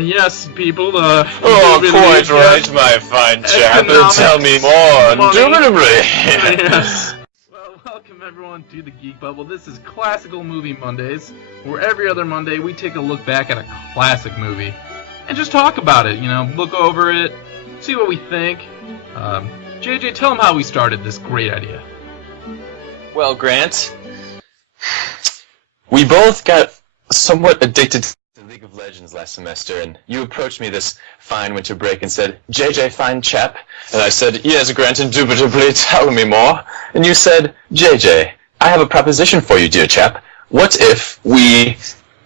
Yes, people, Oh, quite right, my fine chap. Tell me more, indubitably. Yes. Well, welcome everyone to the Geek Bubble. This is Classical Movie Mondays, where every other Monday we take a look back at a classic movie and just talk about it, look over it, see what we think. JJ, tell them how we started this great idea. Well, Grant, we both got somewhat addicted to League of Legends last semester, and you approached me this fine winter break and said, JJ, fine chap. And I said, yes, Grant, indubitably, tell me more. And you said, JJ, I have a proposition for you, dear chap. What if we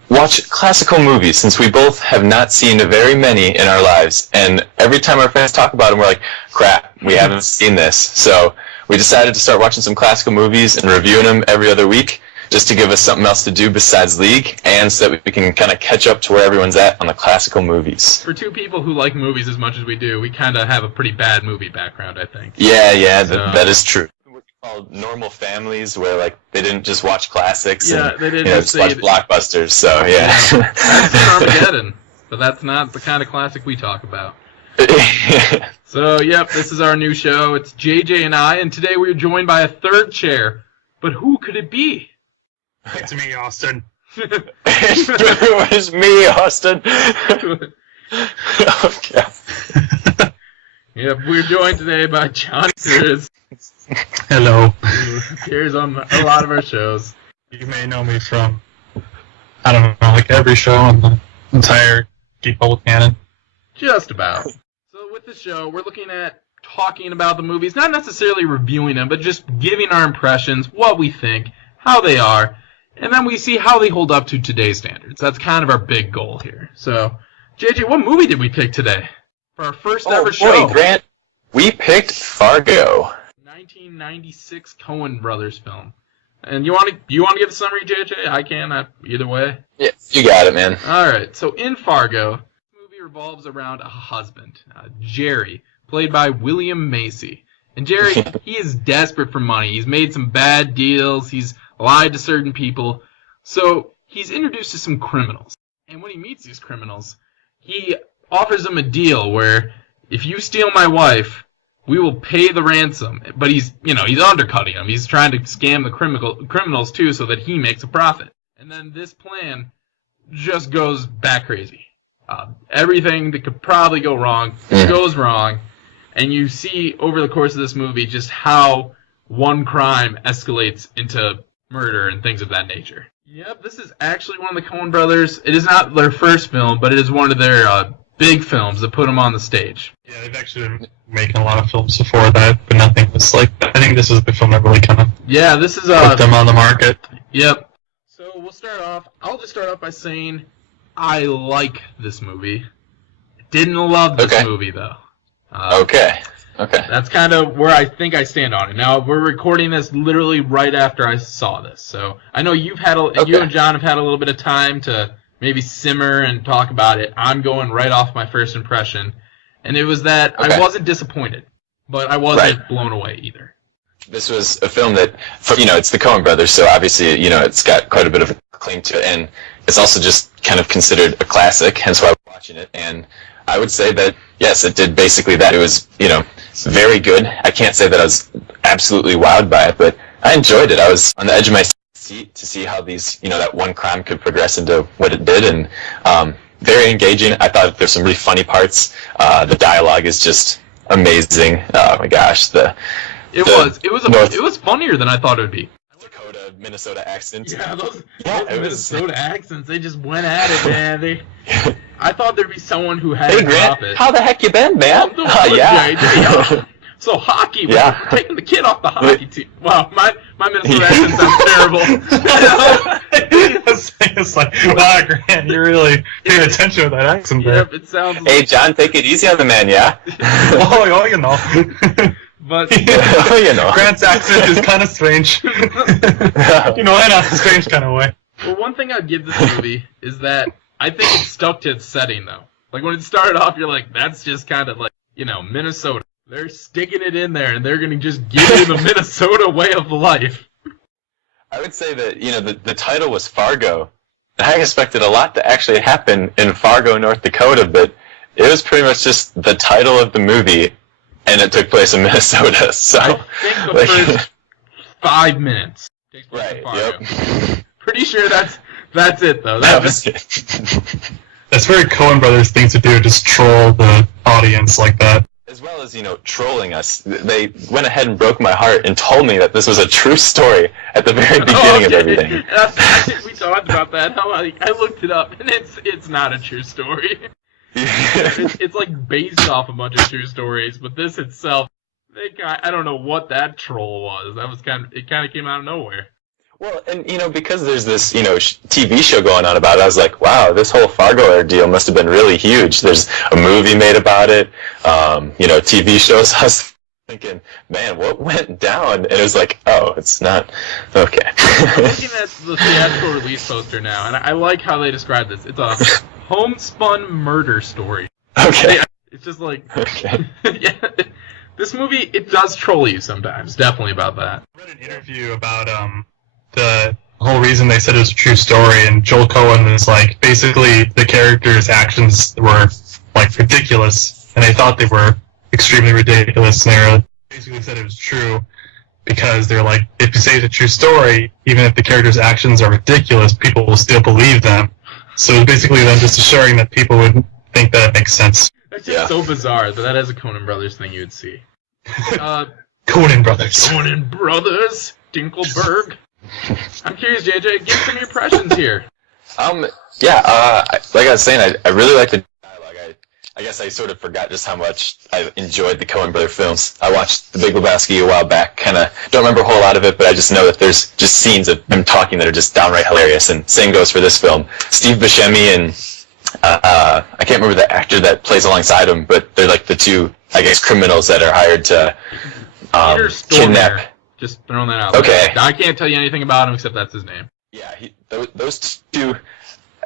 watch classical movies, since we both have not seen very many in our lives, and every time our friends talk about them, we're like, crap, we haven't seen this. So we decided to start watching some classical movies and reviewing them every other week, just to give us something else to do besides League, and so that we can kind of catch up to where everyone's at on the classical movies. For two people who like movies as much as we do, we kind of have a pretty bad movie background, I think. Yeah, that is true. What we call normal families, where like they didn't just watch classics and they didn't just watch blockbusters. So yeah. I've seen Armageddon, but that's not the kind of classic we talk about. So yep, this is our new show. It's JJ and I, and today we're joined by a third chair. But who could it be? It's me, Austin. It was me, Austin. Okay. Yep, we're joined today by Johnny Sears. Hello. Who appears on a lot of our shows. You may know me from, I don't know, like every show on the entire Geek Bubble canon. Just about. So with the show, we're looking at talking about the movies, not necessarily reviewing them, but just giving our impressions, what we think, how they are, and then we see how they hold up to today's standards. That's kind of our big goal here. So, JJ, what movie did we pick today for our first ever show? Boy, Grant, we picked Fargo. 1996 Coen Brothers film. And you want to give the summary, JJ? I can, either way. Yeah, you got it, man. All right. So in Fargo, the movie revolves around a husband, Jerry, played by William Macy. And Jerry, he is desperate for money. He's made some bad deals. He's lied to certain people. So he's introduced to some criminals. And when he meets these criminals, he offers them a deal where if you steal my wife, we will pay the ransom. But he's undercutting them. He's trying to scam the criminals too so that he makes a profit. And then this plan just goes bat crazy. Everything that could probably go wrong goes wrong. And you see over the course of this movie just how one crime escalates into murder and things of that nature. Yep, this is actually one of the Coen Brothers. It is not their first film, but it is one of their big films that put them on the stage. Yeah, they've actually been making a lot of films before that, but nothing was like, I think this is the film that really kind of put them on the market. Yep. So we'll start off. I'll just start off by saying I like this movie. Didn't love this movie, though. Okay. That's kind of where I think I stand on it. Now, we're recording this literally right after I saw this, so I know you and John have had a little bit of time to maybe simmer and talk about it. I'm going right off my first impression, and it was that I wasn't disappointed, but I wasn't blown away either. This was a film that, it's the Coen Brothers, so obviously, it's got quite a bit of a claim to it, and it's also just kind of considered a classic, hence why we're watching it, and I would say that, yes, it did basically that. It was, very good. I can't say that I was absolutely wowed by it, but I enjoyed it. I was on the edge of my seat to see how these, that one crime could progress into what it did, and very engaging. I thought there's some really funny parts. The dialogue is just amazing. Oh my gosh, it was funnier than I thought it would be. Minnesota accent. Yeah, those Minnesota accents, they just went at it, man. I thought there'd be someone who had to drop it. How the heck you been, man? Yeah. So hockey, we're taking the kid off the hockey team. Wow, my Minnesota accent sounds terrible. It's like, wow, Grant, you're really paying attention to that accent there. Yep, it sounds like... Hey, John, take it easy on the man, yeah? oh, you know. But Grant's accent is kind of strange. In a strange kind of way. Well, one thing I'd give this movie is that I think it stuck to its setting, though. Like, when it started off, you're like, that's just kind of like, Minnesota. They're sticking it in there, and they're going to just give you the Minnesota way of life. I would say that, the title was Fargo, I expected a lot to actually happen in Fargo, North Dakota, but it was pretty much just the title of the movie, and it took place in Minnesota. So I think the first 5 minutes takes place right, in Fargo. Yep. Pretty sure that's it, though. That was it. That's very Coen Brothers thing to do, just troll the audience like that. As well as, trolling us. They went ahead and broke my heart and told me that this was a true story at the very beginning of everything. We talked about that. How I looked it up, and it's not a true story. It's like based off a bunch of true stories, but this itself, I don't know what that troll was. It kind of came out of nowhere. Well, and, because there's this, TV show going on about it, I was like, wow, this whole Fargo ordeal must have been really huge. There's a movie made about it, TV shows. I was thinking, man, what went down? And it was like, oh, it's not, okay. I'm looking at the theatrical release poster now, and I like how they describe this. It's a homespun murder story. Okay. It's just like, okay. Yeah, this movie, it does troll you sometimes, definitely about that. I read an interview about, the whole reason they said it was a true story, and Joel Coen was like, basically the characters' actions were like ridiculous, and they thought they were extremely ridiculous, and they basically said it was true because they're like, if you say it's a true story, even if the characters' actions are ridiculous, people will still believe them. So it's basically them just assuring that people would think that it makes sense. That's just so bizarre, but that is a Coen Brothers thing you would see. Coen Brothers. Coen Brothers, Dinkelberg. I'm curious, JJ, give some impressions here. Like I was saying, I really like the dialogue. I guess I sort of forgot just how much I enjoyed the Coen Brother films. I watched The Big Lebowski a while back, kind of don't remember a whole lot of it, but I just know that there's just scenes of them talking that are just downright hilarious, and same goes for this film. Steve Buscemi and, I can't remember the actor that plays alongside him, but they're like the two, I guess, criminals that are hired to kidnap. Just throwing that out. Okay. I can't tell you anything about him except that's his name. Yeah, those two,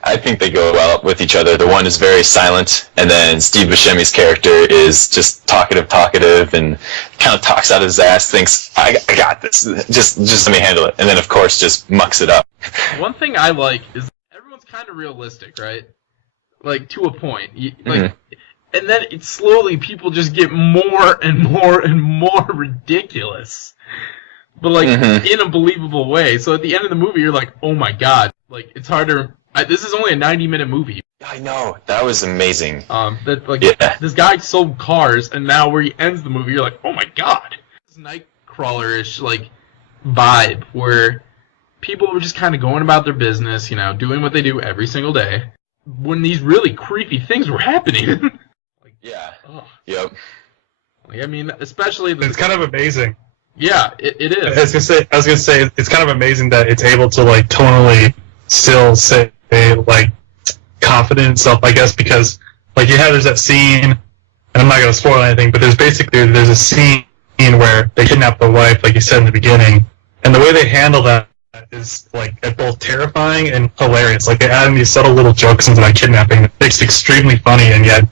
I think they go well with each other. The one is very silent, and then Steve Buscemi's character is just talkative, and kind of talks out of his ass, thinks, I got this, just let me handle it. And then, of course, just mucks it up. One thing I like is everyone's kind of realistic, right? Like, to a point. And then slowly people just get more and more and more ridiculous. But, like, in a believable way. So at the end of the movie, you're like, oh my god. Like, it's hard to... this is only a 90-minute movie. I know. That was amazing. This guy sold cars, and now where he ends the movie, you're like, oh my god. This Nightcrawler-ish, like, vibe, where people were just kind of going about their business, doing what they do every single day, when these really creepy things were happening. Yep. Like, I mean, especially... It's kind of amazing. Yeah, it is. I was gonna say it's kind of amazing that it's able to like tonally still say like confident in itself, I guess, because like there's that scene, and I'm not gonna spoil anything, but there's a scene where they kidnap the wife, like you said in the beginning, and the way they handle that is like both terrifying and hilarious. Like they add in these subtle little jokes into that kidnapping that makes it extremely funny and yet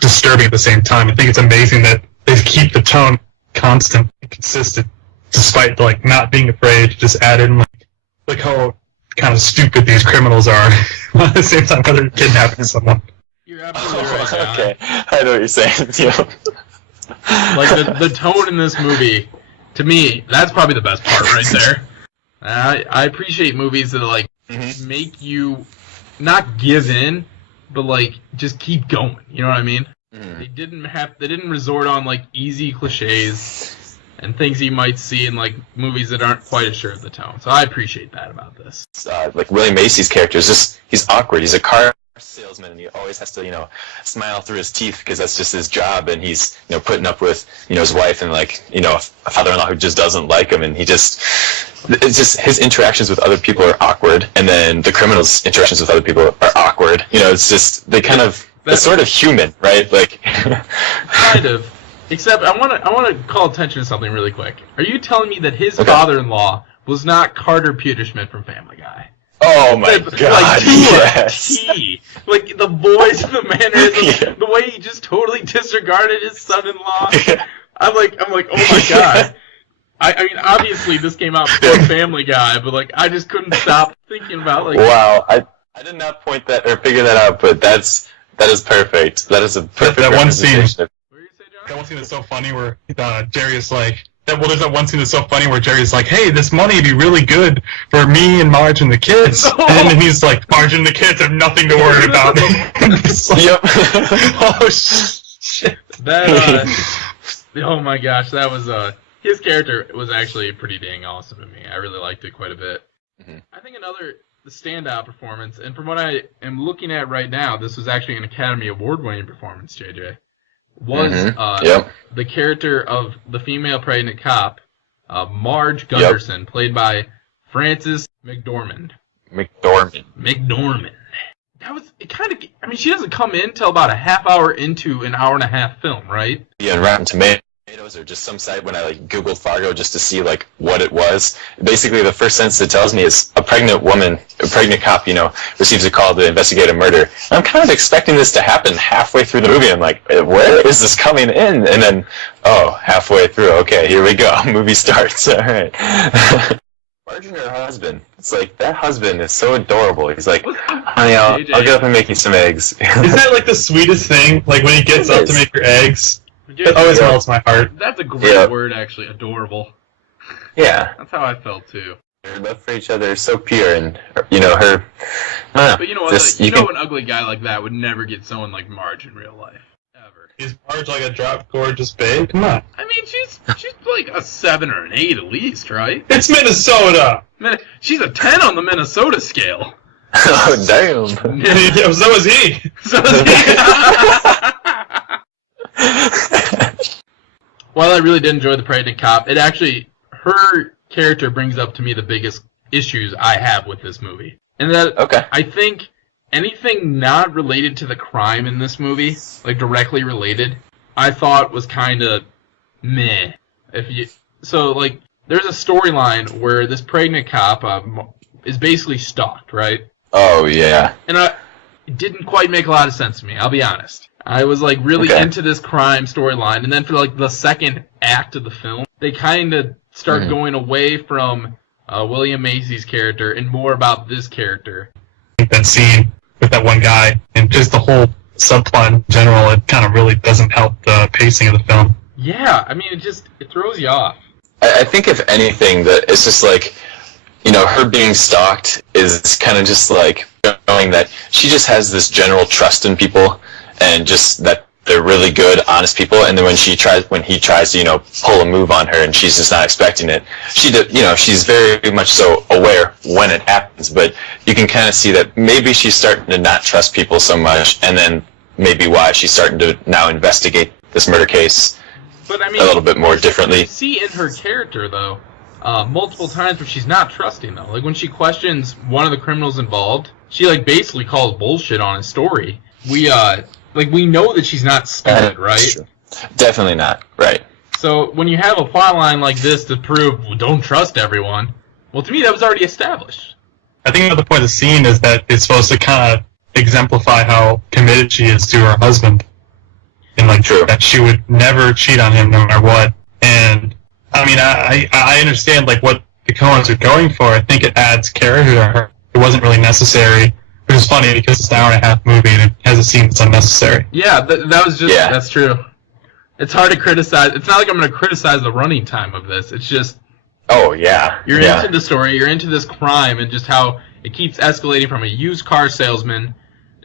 disturbing at the same time. I think it's amazing that they keep the tone constant and consistent, despite like not being afraid to just add in like how kind of stupid these criminals are at the same time they're kidnapping someone. You're absolutely right, John. Okay, I know what you're saying. Like the tone in this movie, to me, that's probably the best part right there. I appreciate movies that like make you not give in, but like just keep going. You know what I mean? They didn't resort on like easy cliches and things you might see in like movies that aren't quite as sure of the tone. So I appreciate that about this. Like William Macy's character is he's awkward. He's a car salesman, and he always has to smile through his teeth because that's just his job, and he's putting up with his wife and like a father-in-law who just doesn't like him, and it's just his interactions with other people are awkward, and then the criminals' interactions with other people are awkward. It's just it's sort of human, right? Like kind of. Except I want to call attention to something really quick. Are you telling me that his father-in-law was not Carter Peterschmidt from Family Guy? Oh my god! Like, yes. Like the voice, the mannerism, the way he just totally disregarded his son-in-law. Yeah. I'm like, oh my god. I mean, obviously this came out before Family Guy, but like I just couldn't stop thinking about like. Wow, I I did not point that or figure that out, but that is perfect. That is a perfect that one scene. What did you say, John? That one scene that's so funny where Jerry is like, there's that one scene that's so funny where Jerry's like, hey, this money would be really good for me and Marge and the kids. And then he's like, Marge and the kids have nothing to worry about. Like, Yep. oh, shit. That, oh my gosh, that was, his character was actually pretty dang awesome to me. I really liked it quite a bit. Mhm. I think another standout performance, and from what I am looking at right now, this was actually an Academy Award-winning performance, JJ, was the character of the female pregnant cop, Marge Gunderson, played by Frances McDormand. McDormand. That was, it kind of, I mean, she doesn't come in till about a half hour into an hour and a half film, right? Yeah, and Rotten Tomatoes or just some site when I Googled Fargo just to see what it was. Basically, the first sentence it tells me is a pregnant cop, receives a call to investigate a murder. I'm kind of expecting this to happen halfway through the movie. I'm like, where is this coming in? And then, halfway through, okay, here we go. Movie starts. All right. Marge and her husband. It's like, that husband is so adorable. He's like, honey, I'll get up and make you some eggs. Isn't that the sweetest thing? Like when he gets up to make her eggs? Yeah, it always melts my heart. That's a great word, actually. Adorable. Yeah. That's how I felt, too. Their love for each other is so pure, and, her... But you know what? An ugly guy like that would never get someone like Marge in real life. Ever. Is Marge like a drop gorgeous babe? Come on. I mean, she's like a 7 or an 8 at least, right? It's Minnesota! She's a 10 on the Minnesota scale. Oh, damn. Yeah, so is he. While I really did enjoy the pregnant cop, her character brings up to me the biggest issues I have with this movie. And that I think anything not related to the crime in this movie, directly related, I thought was kind of meh. There's a storyline where this pregnant cop is basically stalked, right? Oh, yeah. And it didn't quite make a lot of sense to me, I'll be honest. I was really into this crime storyline, and then for the second act of the film, they kind of start going away from William Macy's character and more about this character. That scene with that one guy and just the whole subplot in general, it kind of really doesn't help the pacing of the film. Yeah, I mean, it throws you off. I think if anything, that it's just her being stalked is kind of just showing that she just has this general trust in people. And just that they're really good, honest people. And then when he tries to, pull a move on her, and she's just not expecting it, she's very much so aware when it happens. But you can kind of see that maybe she's starting to not trust people so much, and then maybe why she's starting to now investigate this murder case a little bit more differently. You see in her character though, multiple times where she's not trusting though. When she questions one of the criminals involved, she basically calls bullshit on his story. We know that she's not stupid, right? Definitely not, right. So when you have a plot line like this to prove, don't trust everyone, well, to me, that was already established. I think another point of the scene is that it's supposed to kind of exemplify how committed she is to her husband. And, that she would never cheat on him no matter what. And, I mean, I understand, what the Coens are going for. I think it adds character to her. It wasn't really necessary. Which is funny because it's an hour and a half movie and it has a scene that's unnecessary. Yeah, that was just, that's true. It's hard to criticize. It's not like I'm going to criticize the running time of this. It's just... Oh, yeah. You're into the story, you're into this crime, and just how it keeps escalating from a used car salesman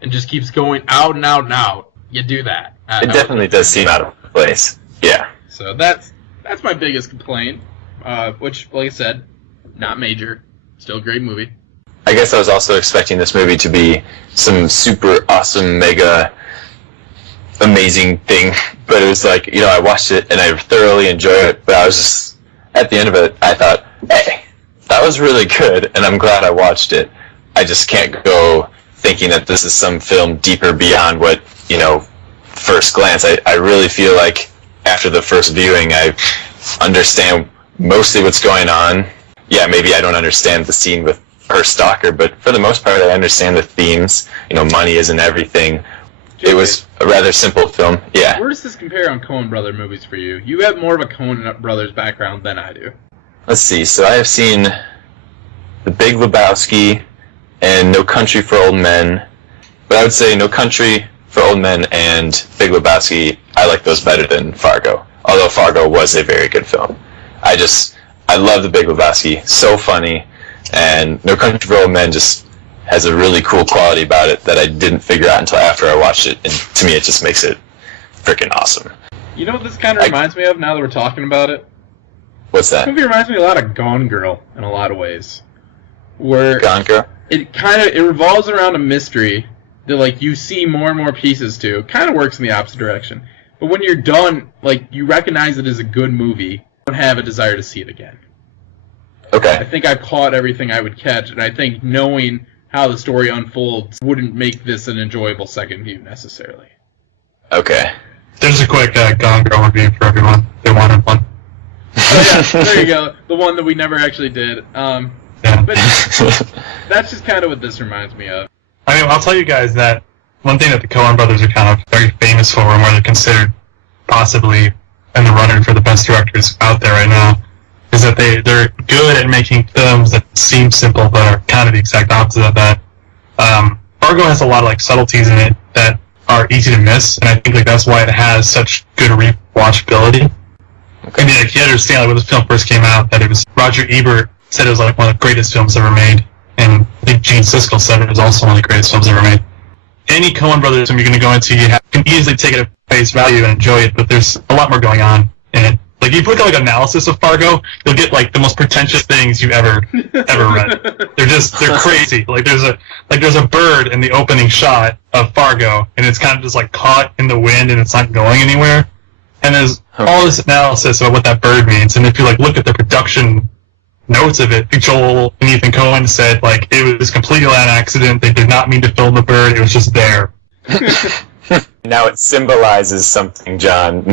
and just keeps going out and out and out. You do that. It definitely does seem out of place. Yeah. So that's my biggest complaint, which, like I said, not major. Still a great movie. I guess I was also expecting this movie to be some super awesome, mega amazing thing, but it was I watched it and I thoroughly enjoyed it, but I was just, at the end of it, I thought, hey, that was really good, and I'm glad I watched it. I just can't go thinking that this is some film deeper beyond what, first glance. I really feel like after the first viewing, I understand mostly what's going on. Yeah, maybe I don't understand the scene with her stalker, but for the most part, I understand the themes. Money isn't everything. It was a rather simple film. Yeah. Where does this compare on Coen Brothers movies for you? You have more of a Coen Brothers background than I do. Let's see. So I have seen The Big Lebowski and No Country for Old Men. But I would say No Country for Old Men and Big Lebowski, I like those better than Fargo. Although Fargo was a very good film. I love The Big Lebowski. So funny. And No Country for Old Men just has a really cool quality about it that I didn't figure out until after I watched it. And to me, it just makes it freaking awesome. You know what this kind of reminds me of now that we're talking about it? What's that? This movie reminds me a lot of Gone Girl in a lot of ways. Where Gone Girl? It revolves around a mystery that, like, you see more and more pieces to. It kind of works in the opposite direction. But when you're done, like, you recognize it as a good movie, you don't have a desire to see it again. Okay. I think I've caught everything I would catch, and I think knowing how the story unfolds wouldn't make this an enjoyable second view, necessarily. Okay. There's a quick Gone Girl review for everyone. They wanted one. Oh, yeah, there you go. The one that we never actually did. Yeah. But that's just kind of what this reminds me of. I mean, I'll tell you guys that one thing that the Coen Brothers are kind of very famous for, and where they're considered possibly in the running for the best directors out there right now, is that they're good at making films that seem simple but are kind of the exact opposite of that. Fargo has a lot of like subtleties in it that are easy to miss, and I think like that's why it has such good rewatchability. Okay. I mean, like, you understand like when this film first came out that it was Roger Ebert said it was like one of the greatest films ever made, and I think Gene Siskel said it was also one of the greatest films ever made. Any Coen Brothers film you're going to go into, can easily take it at face value and enjoy it, but there's a lot more going on in it. Like, if you look at like analysis of Fargo, you'll get like the most pretentious things you've ever read. They're crazy. Like there's a bird in the opening shot of Fargo, and it's kind of just like caught in the wind and it's not going anywhere. And there's all this analysis about what that bird means. And if you like look at the production notes of it, Joel and Ethan Coen said like it was completely an accident. They did not mean to film the bird. It was just there. Now it symbolizes something, John.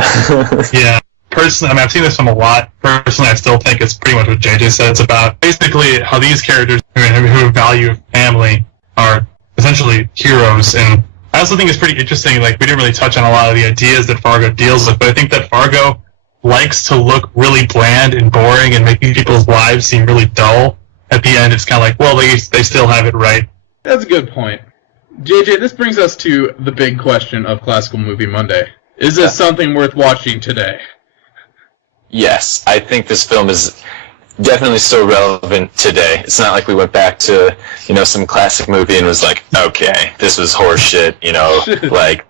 Yeah. Personally, I mean, I've seen this film a lot. Personally, I still think it's pretty much what JJ said. It's about basically how these characters who value family are essentially heroes. And I also think it's pretty interesting, like, we didn't really touch on a lot of the ideas that Fargo deals with, but I think that Fargo likes to look really bland and boring and making people's lives seem really dull. At the end, it's kind of like, well, they still have it right. That's a good point. JJ, this brings us to the big question of Classical Movie Monday. Is this something worth watching today? Yes, I think this film is definitely still relevant today. It's not like we went back to, some classic movie and was like, okay, this was horse shit, like,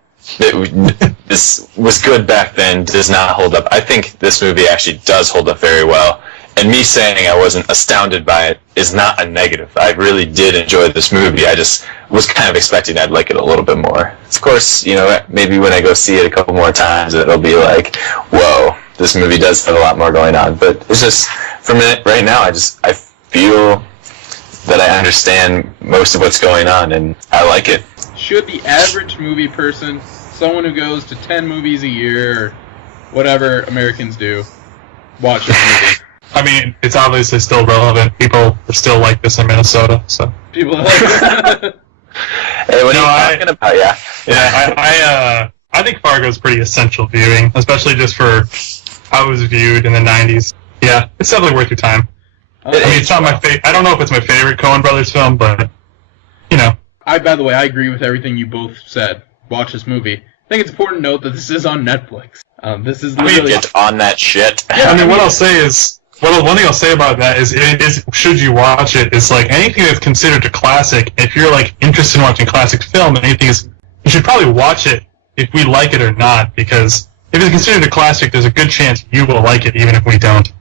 this was good back then, does not hold up. I think this movie actually does hold up very well. And me saying I wasn't astounded by it is not a negative. I really did enjoy this movie. I just was kind of expecting I'd like it a little bit more. Of course, maybe when I go see it a couple more times, it'll be like, whoa, this movie does have a lot more going on. But it's just, for me, right now, I feel that I understand most of what's going on, and I like it. Should the average movie person, someone who goes to 10 movies a year, or whatever Americans do, watch this movie? I mean, it's obviously still relevant. People are still like this in Minnesota, so. People are like Hey, what are you talking about? Yeah. Yeah, I think Fargo's pretty essential viewing, especially just for how it was viewed in the 90s. Yeah, it's definitely worth your time. I mean, it's not my favorite. I don't know if it's my favorite Coen Brothers film, but, By the way, I agree with everything you both said. Watch this movie. I think it's important to note that this is on Netflix. This is literally... Get on that shit. Yeah, I mean, what I'll say is... one thing I'll say about that is should you watch it, it's like anything that's considered a classic, if you're like interested in watching classic film, you should probably watch it if we like it or not, because if it's considered a classic, there's a good chance you will like it even if we don't.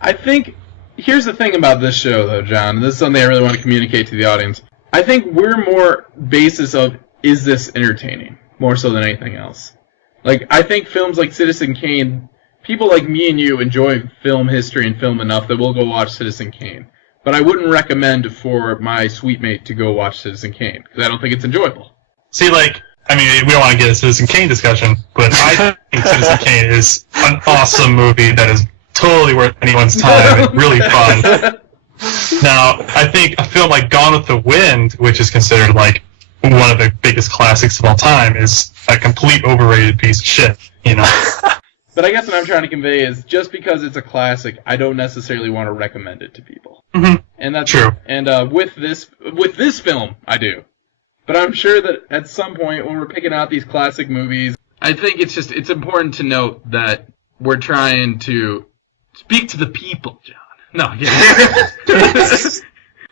I think, here's the thing about this show though, John, and this is something I really want to communicate to the audience. I think we're more basis of, is this entertaining, more so than anything else. Like, I think films like Citizen Kane, people like me and you enjoy film history and film enough that we'll go watch Citizen Kane. But I wouldn't recommend for my sweet mate to go watch Citizen Kane, because I don't think it's enjoyable. See, like, I mean, we don't want to get a Citizen Kane discussion, but I think Citizen Kane is an awesome movie that is totally worth anyone's time and really fun. Now, I think a film like Gone with the Wind, which is considered like one of the biggest classics of all time, is a complete overrated piece of shit, But I guess what I'm trying to convey is, just because it's a classic, I don't necessarily want to recommend it to people. Mm-hmm. And that's true. And with this, with this film, I do. But I'm sure that at some point when we're picking out these classic movies, I think it's important to note that we're trying to speak to the people, John. No, yeah.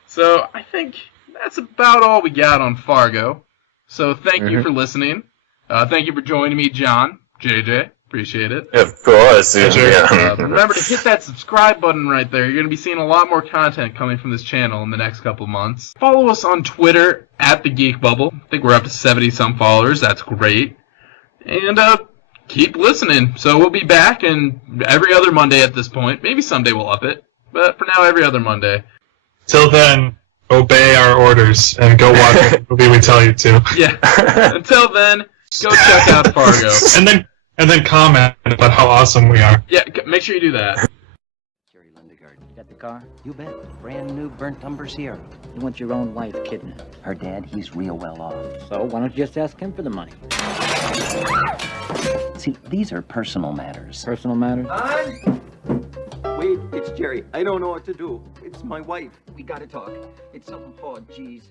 So I think that's about all we got on Fargo. So thank you for listening. Thank you for joining me, John, JJ. Appreciate it. Of course. Yeah. Remember to hit that subscribe button right there. You're going to be seeing a lot more content coming from this channel in the next couple months. Follow us on Twitter at thegeekbubble. I think we're up to 70-some followers. That's great. And keep listening. So we'll be back and every other Monday at this point. Maybe someday we'll up it. But for now, every other Monday. Till then, obey our orders and go watch the movie we tell you to. Yeah. Until then, go check out Fargo. And then comment about how awesome we are. Yeah, make sure you do that. Jerry Lindegaard, you got the car? You bet. Brand new burnt umber Sierra. You want your own wife kidnapped. Her dad, he's real well off. So why don't you just ask him for the money? See, these are personal matters. Personal matters? Wait, it's Jerry. I don't know what to do. It's my wife. We gotta talk. It's something hard, jeez.